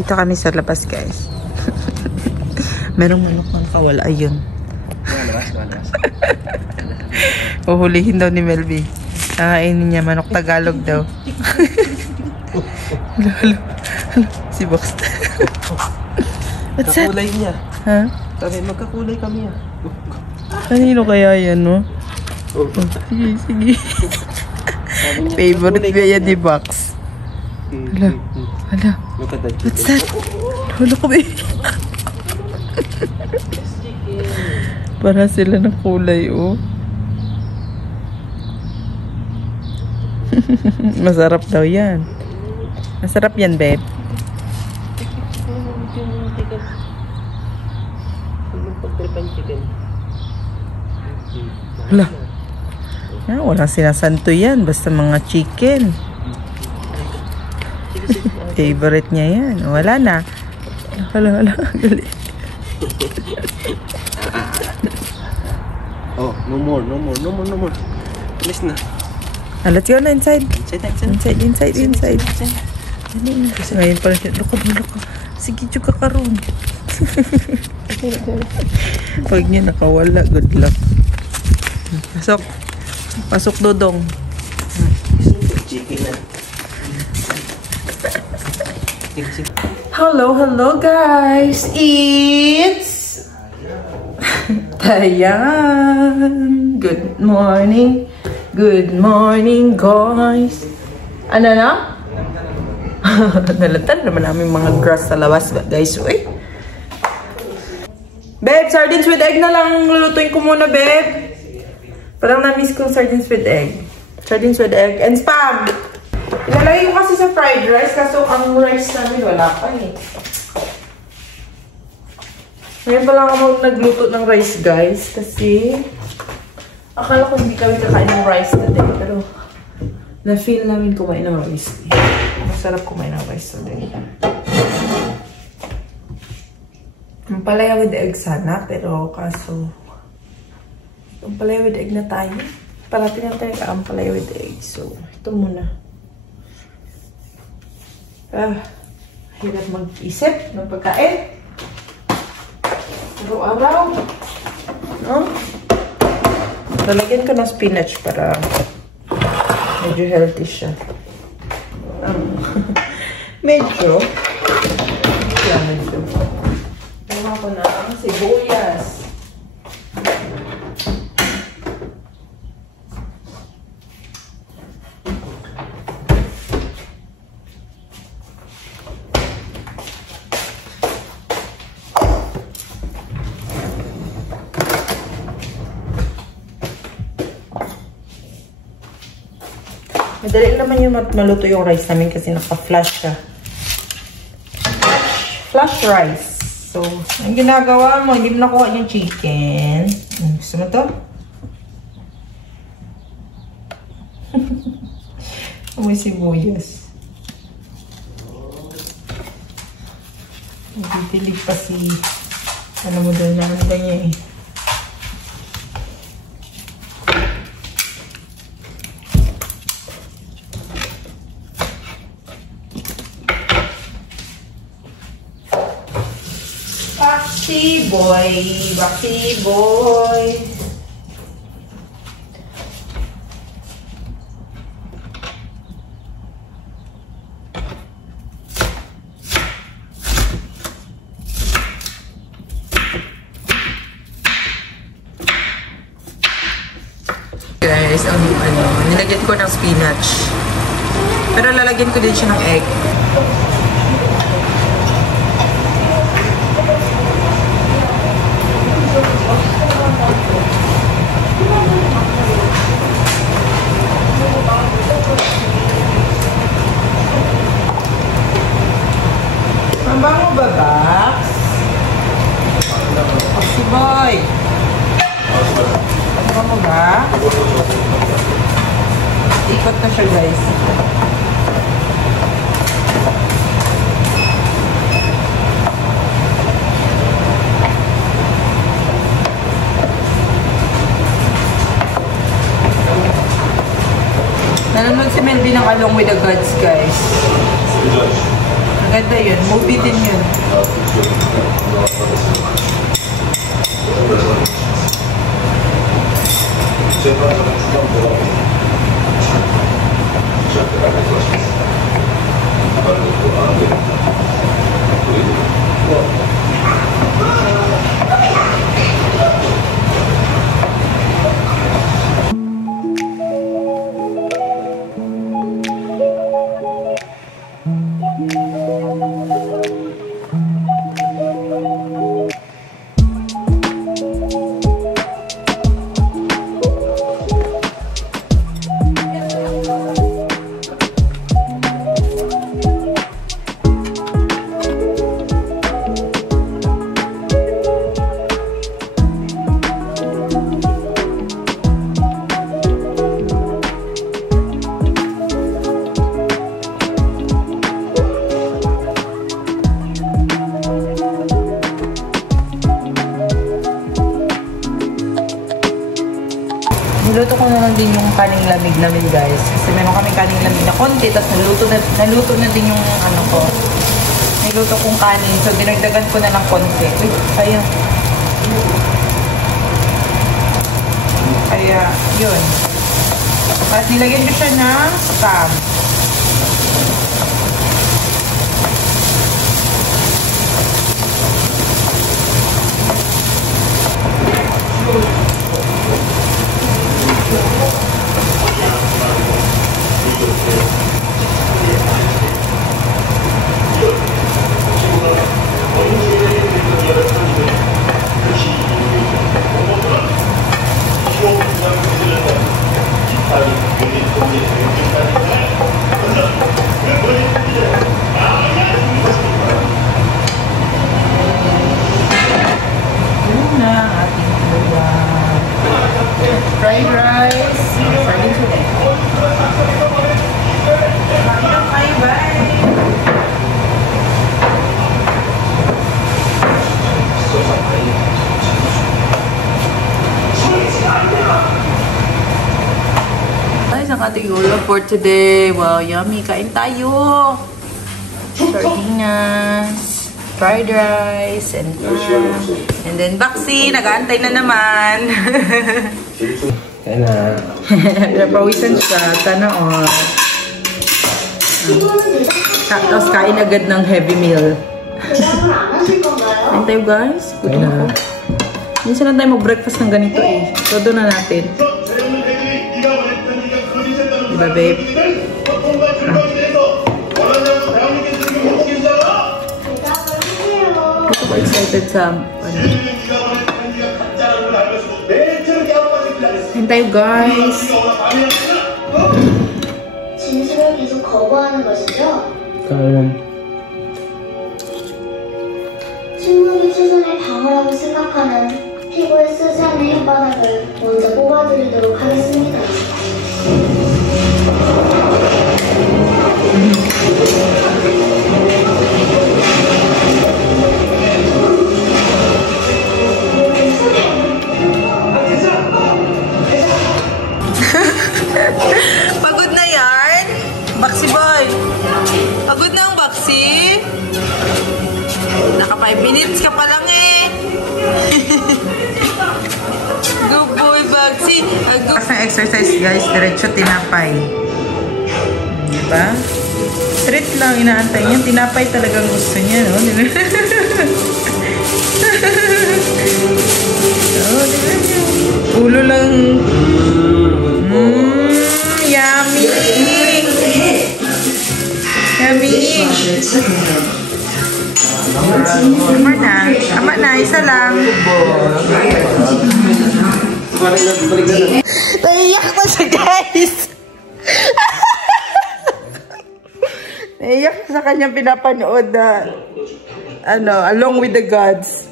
Dito kami sa labas, guys. Merong manok na nakawala. Ayun. Labas. Uhulihin daw ni Melby. Kakainin niya manok Tagalog daw. Halo. Si Box. What's that? Kakulay niya. Ha? Sabi, magkakulay kami ah. Kanino kaya yan, no? Sige. Favorite ba yan ni Box? Hala. What's that? Hala ko ba? Para sila ng kulay, oh. Masarap daw yan. Masarap yan, babe. Hala. Walang sinasanto yan. Basta mga chicken. Favorite niya yan. Wala na. Hala. Gali. Oh, no more. Alis na. Let's go na inside. Inside. Ngayon pala siya. Loko. Sige, juga ka ron. Pag niya nakawala, good luck. Pasok Dodong. Chicken na. Hello guys. It's Dayan. Good morning guys. Ano na? Nalatan naman namin mga grass sa labas, guys. Uy. Babe, sardines with egg na lang lulutuin ko muna, babe. Parang na-miss kong sardines with egg. Sardines with egg and spam. Ilalagay ko kasi sa fried rice, kaso ang rice namin wala pa eh. Ngayon pa lang ako nagluto ng rice, guys. Kasi akala ko hindi kami kakain ng rice today. Pero na-feel namin kumain ng rice. Masarap kumain ng rice today. Ang palaya with egg sana, pero kaso ang palaya with egg na tayo. Parati na tayo ang palaya with egg. So, ito muna. Hirap mag-isip ng pagkain. Araw-araw. No? Lalagyan ko ng spinach para medyo healthy siya. Medyo. Tama ko na ang sibuyas. Madali naman yung maluto yung rice namin kasi naka-flash siya. Flash rice. So, ang ginagawa mo, hindi mo nakuha yung chicken. Gusto mo to? Amoy sibuyas. Nagtitilig pa si ano mo doon na ano niya eh. Baki boy. Guys, nilagyan ko ng spinach. Pero lalagyan ko din siya ng egg. Mambango ba, Bax? Si boy. Mambango ba? Ikot na siya, guys. Nanonood si Melvin ng Along with the Gods, guys. Maganda yun. Movie din yun. Niluto ko na lang din yung kaning lamig namin, guys. Kasi meron kami kaning lamig na konti, tapos naluto na din yung ano ko. Niluto kong kanin. So, dinagdagan ko na ng konti. Uy, sayang. Kaya, yun. At nilagyan ko siya ng spam. Fried rice. Sardines ulit. Bye-bye. Guys, ang ating ulo for today. Wow, yummy. Kain tayo. Sardinas, fried rice, and ham. And then, Baxi, nag-aantay na naman. Kaya na. Napawisan siya. Sana all. Tapos kain agad ng heavy meal. Kain tayo, guys. Gutom ako. Minsan lang tayo mag-breakfast ng ganito eh. So, doon na natin. Diba, babe? Ito ko excited sa ano. Kain tayo, guys. 진술을 계속 거부하는 것이죠? 친구의 최선을 방어라고 생각하는 피부에 쓰지 않는 혓바닥을 먼저 뽑아드리도록 하겠습니다. Pagod na yan? Baxi boy. Pagod na ang Baxi? Naka 5 minutes ka pa lang eh. Good boy, Baxi. Tapos ng exercise, guys. Diretso tinapay. Diba? Treat lang inaantay niya. Tinapay talagang gusto niya, no? Oh, diba? Ulo lang. Yummy! Yummy! Tama na, isa lang. Naiyak na siya, guys! Naiyak sa kanyang pinapanood na Along with the Gods.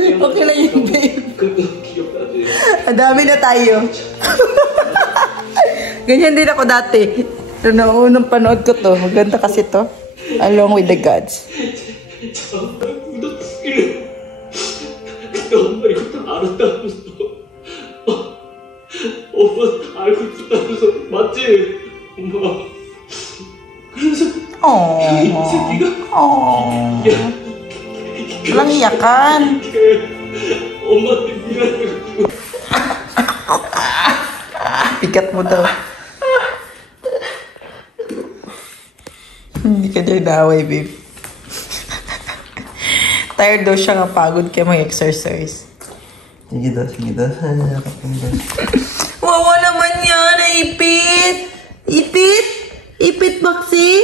Okay lang yun, babe. Ang dami na tayo. Ganyan din ako dati. Unang panood ko to. Maganda kasi to. Along with the Gods. 엄마 알고 있었다면서 맞지? 엄마. 그래서 이 새끼가 Walang iyakan. 엄마한테 미안해. Pikat mo daw. Hindi ka niya inaaway, babe. Tired daw siya nga pagod kaya mag-exercise. Sige daw. Wawa naman yan, naipit. Ipit, Maxi.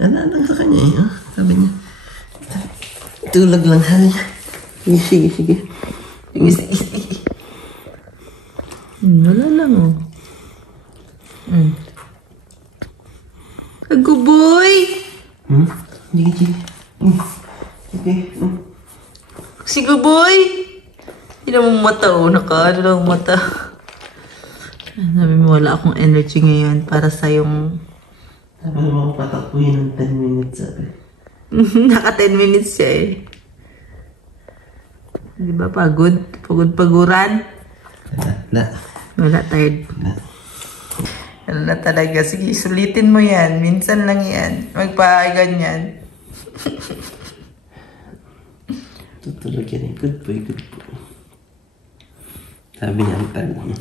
Ano sa kanya eh? Sabi niya. Tulog lang sabi niya. Sige. Wala lang oh. Aguboy! Sige. Si Guboy! Hindi naman mata oh. Nakaano lang mata. Sabi mo wala akong energy ngayon para sa yung... Sabi mo patakbuhin ng 10 minutes sabi. Naka 10 minutes siya eh. Di ba pagod? Paguran? Wala, tired. Ano na talaga. Sige, sulitin mo yan. Minsan lang yan. Magpa-ganyan. Tutulog yan eh. Good boy. Sabi niya ang tanong.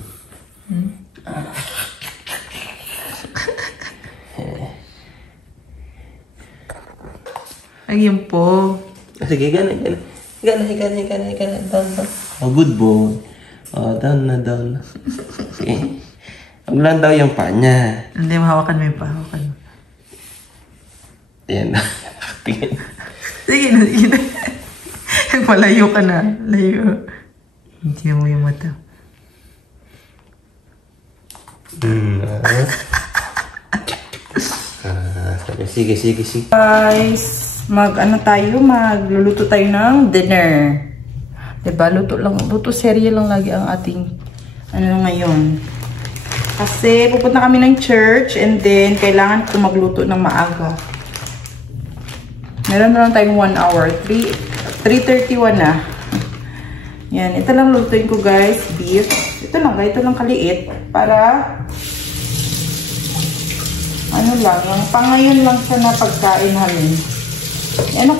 Ayun po. Sige, gana. Down. Oh, good boy. Oh, down na. Sige. Huwag lang daw yung paa niya. Hindi, mahawakan mo yung pahawakan mo. Ayan. Tingin. Sige na. Malayo ka na. Layo. Hindi mo yung mata. Sige. Guys, magluluto tayo ng dinner. Diba? Luto serye lang lagi ang ating ngayon. Kasi pupunta kami ng church and then kailangan ko magluto ng maaga. Meron na lang tayong 1 hour. 3:31 na. Yan. Ito lang lutuin ko guys. Beef. Ito lang kaliit. Para yung pangayon lang siya na pagkain namin.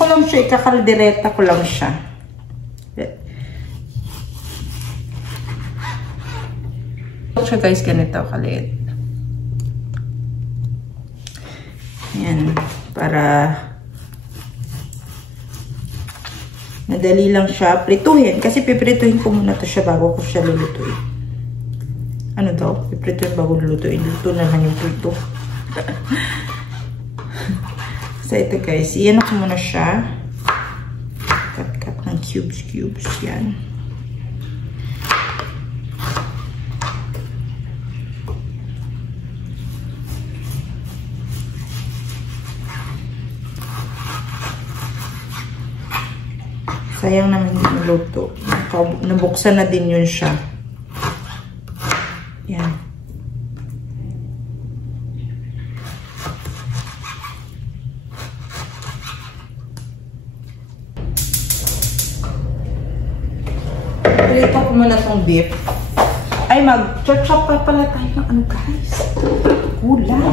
Ko lang siya. Ikakaldereta ko lang siya. Siya guys, ganito kaliit. Yan, para madali lang siya prituhin. Kasi piprituhin ko muna to siya bago ko siya lulutuin. Ano daw? Piprituhin bago lulutuin. Luto na lang yung prito. So ito guys, iyan ko muna siya. Cut ng cubes. Yan. Sayang naman yung luto. Nabuksan na din yun siya. Yan. Prito ko muna itong beef. Ay, mag-chop pa pala tayo ng guys. Kulang.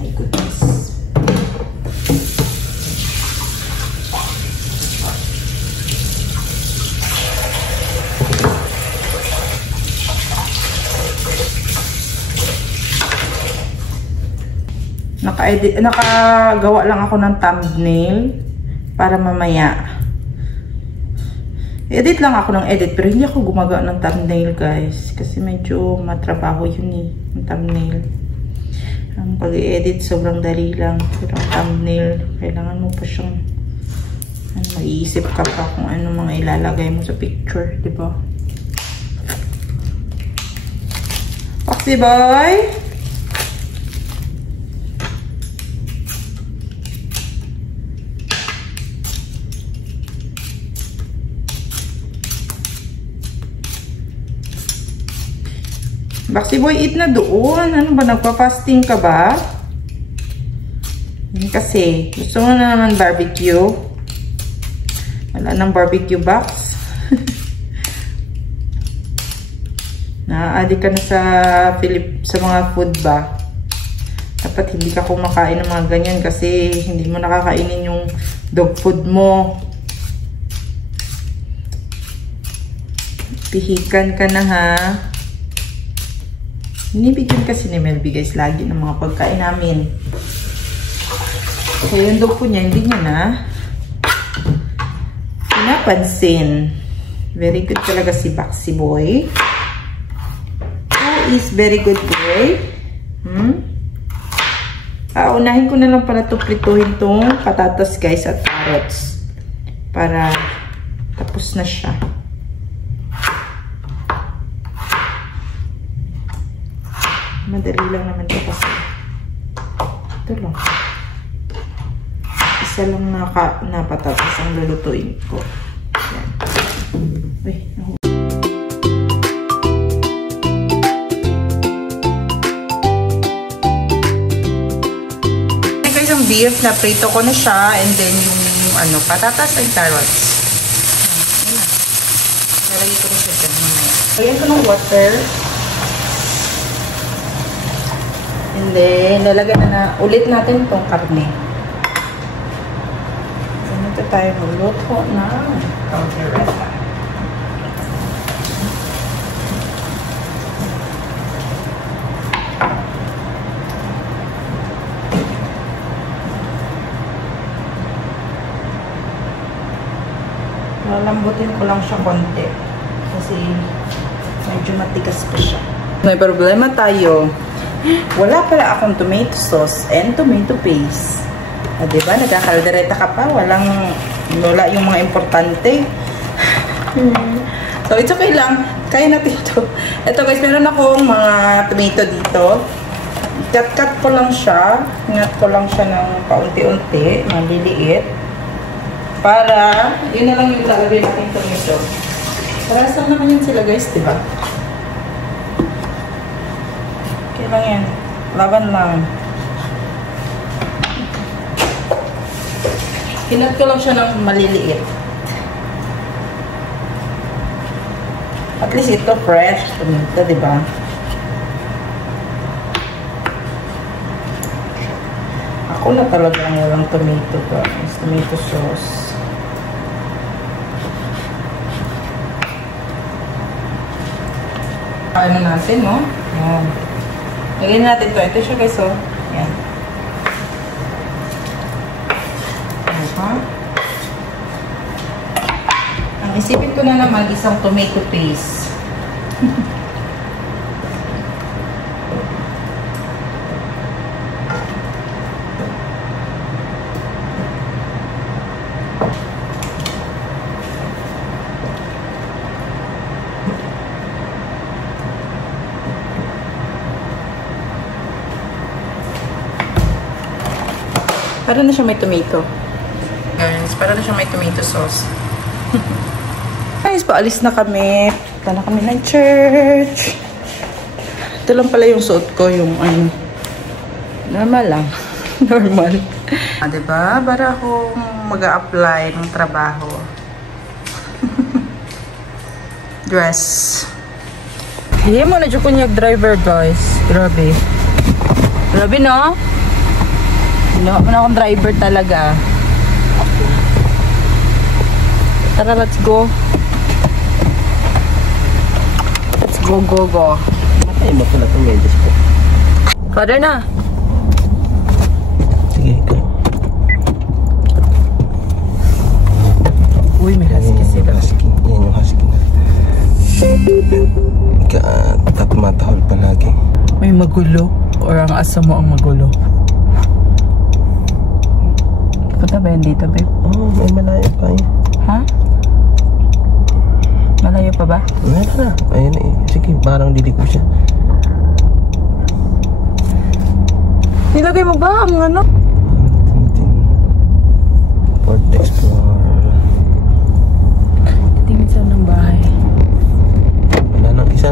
My goodness. Nakagawa lang ako ng thumbnail para mamaya. Edit lang ako ng edit pero hindi ako gumagawa ng thumbnail guys kasi medyo matrabaho yun eh, yung thumbnail. Ang pag-i-edit sobrang dali lang pero ang thumbnail kailangan mo pa siyang mag-iisip ka pa kung ano mga ilalagay mo sa picture, di ba? Foxy boy! Foxy boy, eat na doon. Ano ba? Nagpa-fasting ka ba? Kasi, gusto mo na naman barbecue. Wala nang barbecue box. Na-addict ka na sa mga food ba? Dapat hindi ka kumakain ng mga ganyan kasi hindi mo nakakainin yung dog food mo. Pihikan ka na ha. Binibigyan kasi ni Melby guys lagi ng mga pagkain namin. So yung dog food niya, hindi niya na pinapansin. Very good talaga si Baxi Boy. Who is very good boy? Unahin ko na lang pala ito prituhin itong patatas guys at carrots. Para tapos na siya. Madali lang naman ito kasi. Ito lang. Isa lang na patatas ang lulutuin ko. Yan. Uy, yung beef na prito ko na siya and then yung ano, patatas and carrots. Ayan. Nalagay ko na siya dyan mamaya. Lagyan ko ng water. And then, lalagyan na ulit natin itong karne. Ganito tayo magluto na caldereta. Lambutin ko lang siya konti kasi medyo matigas pa siya. May problema tayo. Wala pala akong tomato sauce and tomato paste. Diba? Nagkakaldereta ka pa. Wala yung mga importante. So, it's okay lang. Kaya natin ito. Ito guys, meron akong mga tomato dito. Cut ko lang siya. Ingat ko lang siya ng paunti-unti. Maliliit. Para, yun na lang yung lalagay natin tomato. Para saan naman yun sila guys, diba? Okay lang yan. Laban lang. Hinat ko lang siya ng maliliit. At least ito fresh. Tomato, diba? Ako na talaga ang walang tomato guys. Tomato sauce. Ano natin, no? Yan. Lagyan natin ito. Ito siya guys, oh. Yan. Ang isipin ko na naman isang tomato paste. Para na siya may tomato. Guys, para na siya may tomato sauce. Guys, paalis na kami. Punta na kami ng church. Ito lang pala yung suot ko, yung ano. Normal lang. Normal. Diba? Para akong mag-a-apply ng trabaho. Dress. Hindi mo na dyan kunyag driver, guys. Grabe. Grabe, no? Ginawa mo na akong driver talaga. Tara, let's go. Let's go, go, go. Ay, mapala itong medyas ko. Father na. Sige, ikaw. Uy, may husky sila. Yan yung husky na. Tumatahol palagi. May magulo? Or ang asa mo ang magulo? Punta ba yun dito, babe? Oo, may malayo pa eh. Ha? Malayo pa ba? Wala na. Ayun eh. Sige, parang diliko siya. Nilagay mo ba ang ano? Ford Explorer. Tingin sa ng bahay. Wala nang isa.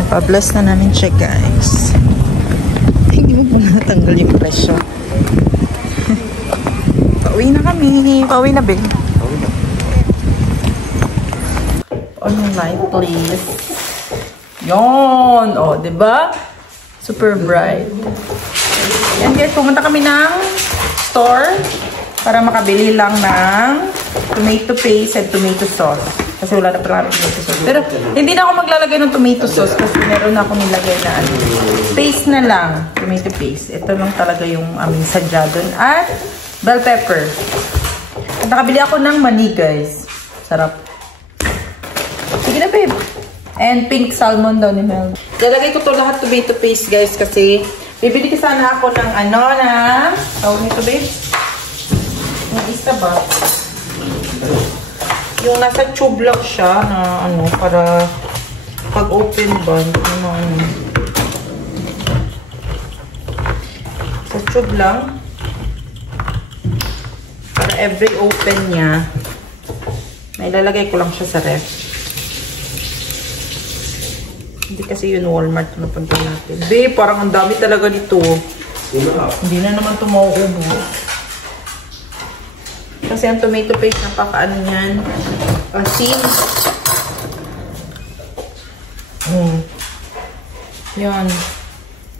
Napabless na namin siya, guys. Hindi mo pa natanggal yung presyo. Pauwi na kami. Pauwi na, babe. Pauwi na. On your light, please. Yon! O, diba? Super bright. Yan guys, pumunta kami ng store para makabili lang ng tomato paste and tomato sauce. Kasi wala na pala tomato sauce. Pero hindi na ako maglalagay ng tomato sauce kasi meron na ako nilagay na paste na lang. Tomato paste. Ito lang talaga yung aming sadya dun. At bell pepper. At nakabili ako ng mani guys. Sarap. Sige na babe. And pink salmon daw ni Mel. Lalagay ko to lahat tomato paste guys kasi bibili ka sana ako ng ano na tawag nito babe? Yung isa ba? Yung nasa tube lang siya na ano para pag open ba ano, sa tube lang para every open niya nailalagay ko lang siya sa ref. Hindi kasi yun Walmart na punta natin. Be, parang ang dami talaga dito. Hindi na naman ito mauubos. Kasi ang tomato paste, napakaano yan. Asin. Yan.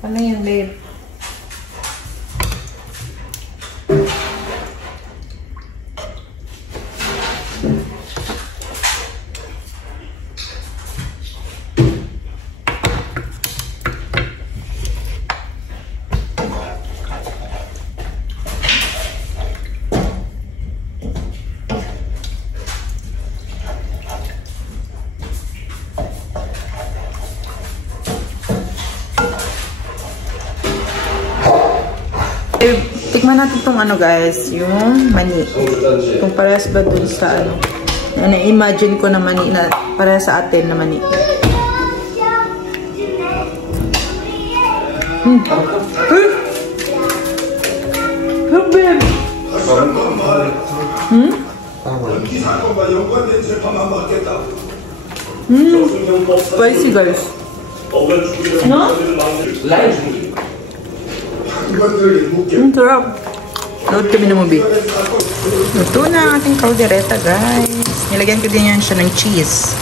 Ano yan, babe? Tikman natin itong ano guys, yung mani. Kung parehas ba dun sa ano. Na-imagine ko na mani na parehas sa atin na mani. Spicy guys. No? Sarap. Load kami ng movie. Ito na ang ating caldereta, guys. Nilagyan ko din yan siya ng cheese.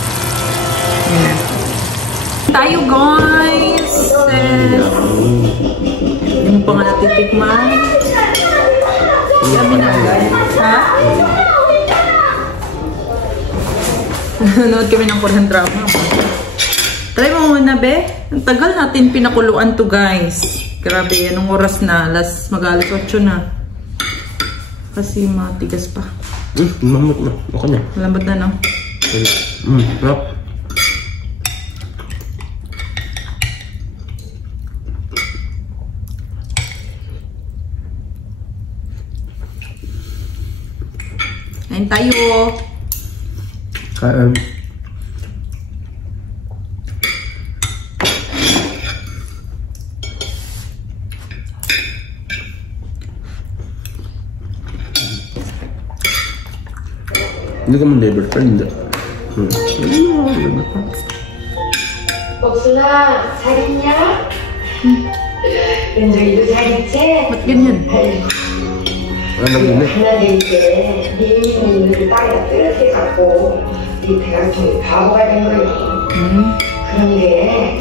Yan na. Tayo, guys. Hindi mo pa nga natin tikman. Yummy na, guys. Ha? Nanood kami ng Korean drama. Try mo muna, be. Ang tagal natin pinakuluan to, guys. Grabe, anong oras na? Mag-alas 8 na. Kasi matigas pa. Malambot na. Okay na. Malambot na, no? Sarap. Kain tayo. Kain. Hindi ka man-labor friend. 복순아, 잘 있냐? 은정이도 잘 있지? Ba't ganyan? Ano yun eh? 하나 되니까 네 인생을 땅에다 떨어뜨려갖고 네 배가 좀 바보가 된 거니. 그런 게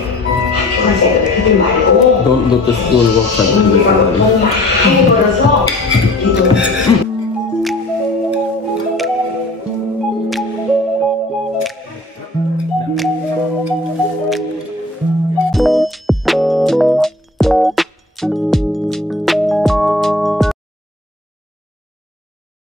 학교 갈 때도 그들 말고 Don't go to school, walk 우리가 돈 많이 벌어서